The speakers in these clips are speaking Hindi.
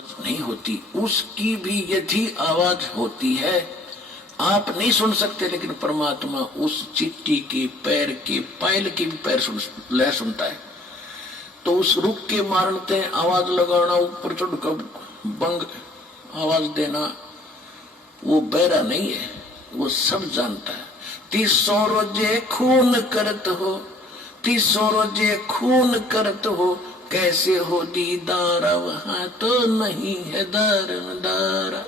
नहीं होती, उसकी भी यदि आवाज होती है आप नहीं सुन सकते, लेकिन परमात्मा उस चिट्ठी के पैर के पायल के भी पैर लय सुनता है। तो उस रुक के मारते आवाज लगाना, ऊपर चढ़ कर बंग आवाज देना, वो बहरा नहीं है, वो सब जानता है। 300 रोजे खून करत हो, 300 रोजे खून करत हो, कैसे हो दीदार वहां तो नहीं है दारदारा।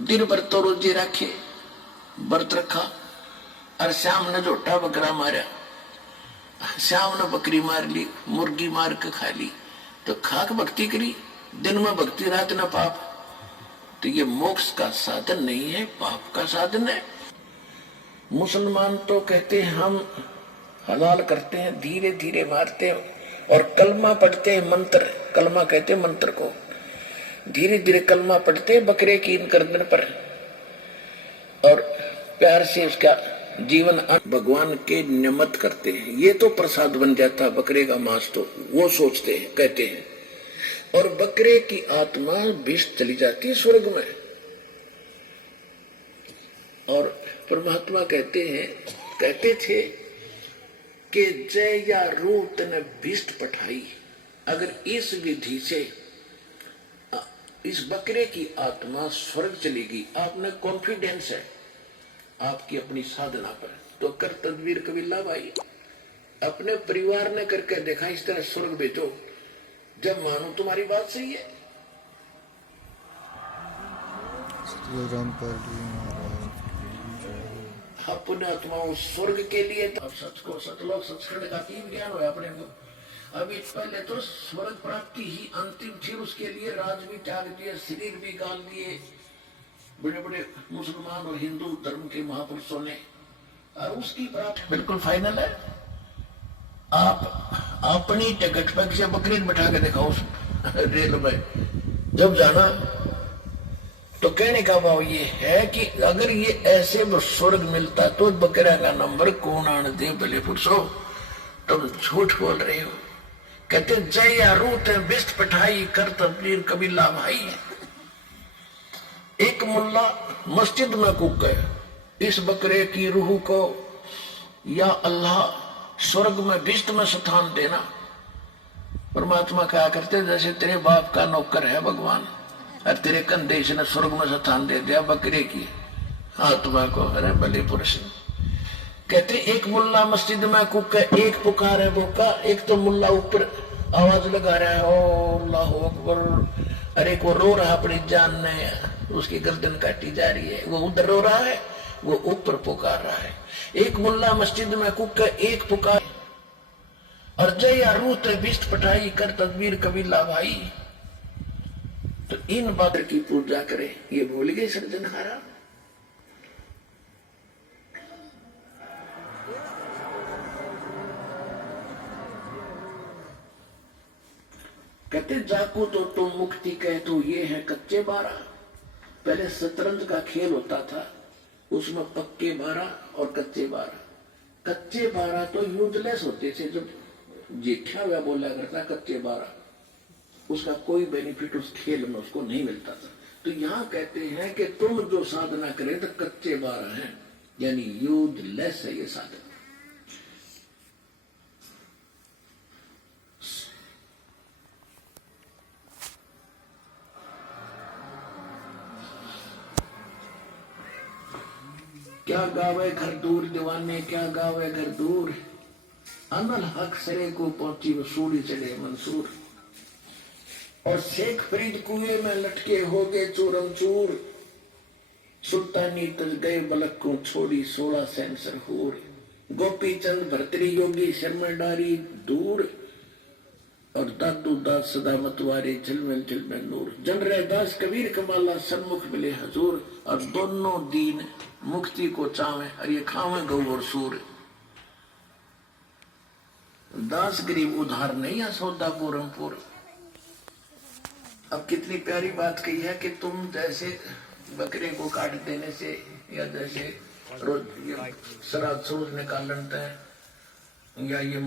दिन भर तो रोजे रखे, व्रत रखा, और शाम ने झोटा बकरा मारा, शाम ने बकरी मार ली, मुर्गी मार के खा ली, तो खाक भक्ति करी, दिन में भक्ति रात न पाप। तो ये मोक्ष का साधन नहीं है, पाप का साधन है। मुसलमान तो कहते हैं हम हलाल करते हैं, धीरे धीरे मारते हैं, और कलमा पढ़ते हैं, मंत्र, कलमा कहते हैं मंत्र को, धीरे धीरे कलमा पढ़ते हैं बकरे की इन गर्दन पर, और प्यार से उसका जीवन भगवान के निमित्त करते हैं। ये तो प्रसाद बन जाता बकरे का मांस, तो वो सोचते हैं, कहते हैं। और बकरे की आत्मा विष चली जाती है स्वर्ग में। और परमात्मा कहते थे कि जय या रूत ने विष्ट पठाई। अगर इस विधि से इस बकरे की आत्मा स्वर्ग चलेगी, आपने कॉन्फिडेंस है आपकी अपनी साधना पर, तो कर तदबीर कबीला भाई, अपने परिवार ने करके देखा, इस तरह स्वर्ग भेजो, जब मानो तुम्हारी बात सही है। अपने आत्माओं स्वर्ग के लिए तो सच को सतलोक सचखंड का तीन ज्ञान हो अपने को। अभी पहले तो स्वर्ग प्राप्ति ही अंतिम थी, उसके लिए राज भी त्याग दिए, शरीर भी गाल दिए बड़े बड़े मुसलमान और हिंदू धर्म के महापुरुषों ने, और उसकी प्राप्ति बिल्कुल फाइनल है। आप अपनी टिकट पर किसी बकरी बैठा के दिखाओ रेल में जब जाना, तो कहने का भाव ये है कि अगर ये ऐसे स्वर्ग मिलता तो बकरा का नंबर कौन आने दे भले पुरुषो, तुम झूठ बोल रहे हो। कहते जय रूत विष्ट पठाई, कर तबलीर कबीला भाई। एक मुल्ला मस्जिद में कूद गया, इस बकरे की रूह को या अल्लाह स्वर्ग में विष्ट में स्थान देना। परमात्मा कहा करते जैसे तेरे बाप का नौकर है भगवान, और तेरे कंधे इसने स्वर्ग में स्थान दे दिया बकरे की आत्मा को। अरे भले पुरुष, कहते एक मुल्ला मस्जिद में कूद के एक पुकार है भूखा, एक तो मुल्ला ऊपर आवाज लगा रहा है ओ अल्लाह अकबर, अरे को रो रहा अपनी जान ने, उसकी गर्दन काटी जा रही है, वो उधर रो रहा है, वो ऊपर पुकार रहा है। एक मुल्ला मस्जिद में कूद के एक पुकार, और जय रूत विष्ट पठाई, कर तदबीर कबीला भाई। तो इन बातों की पूजा करे, ये भूल गए सृजनहारा। कहते जाको तो तुम मुक्ति कहे तो ये है कच्चे 12। पहले शतरंज का खेल होता था, उसमें पक्के 12 और कच्चे 12। कच्चे 12 तो यूजलेस होते थे, जब जेठा हुआ बोला करता कच्चे 12, उसका कोई बेनिफिट उस खेल में उसको नहीं मिलता था। तो यहाँ कहते हैं कि तुम जो साधना करें तो कच्चे 12 हैं, यानी यूजलेस है ये साधना। क्या गावे घर दूर दीवाने, क्या गावे घर दूर, अनल हक सरे को पहुंची वो सूड़ी चले मंसूर। और शेख फरीद कुएं में लटके हो गए चूरम चूर, सुल्तानी तज गए बलक को छोड़ी 16 सेंसर हूर। गोपी चंद भरतरी योगी शर्मडारी दूर, और दादू दास सदा मतवारे झिलमिल झिलमिल नूर। जनरे दास कबीर कमाला सन्मुख मिले हजूर, और दोनों दीन मुक्ति को चावे, और ये खावे गौ और सूर। दास गरीब उधार नहीं है सौदा पूरमपुर। अब कितनी प्यारी बात कही है कि तुम जैसे बकरे को काट देने से, या जैसे रोज श्राद्ध सूद निकाल लेते हैं, या ये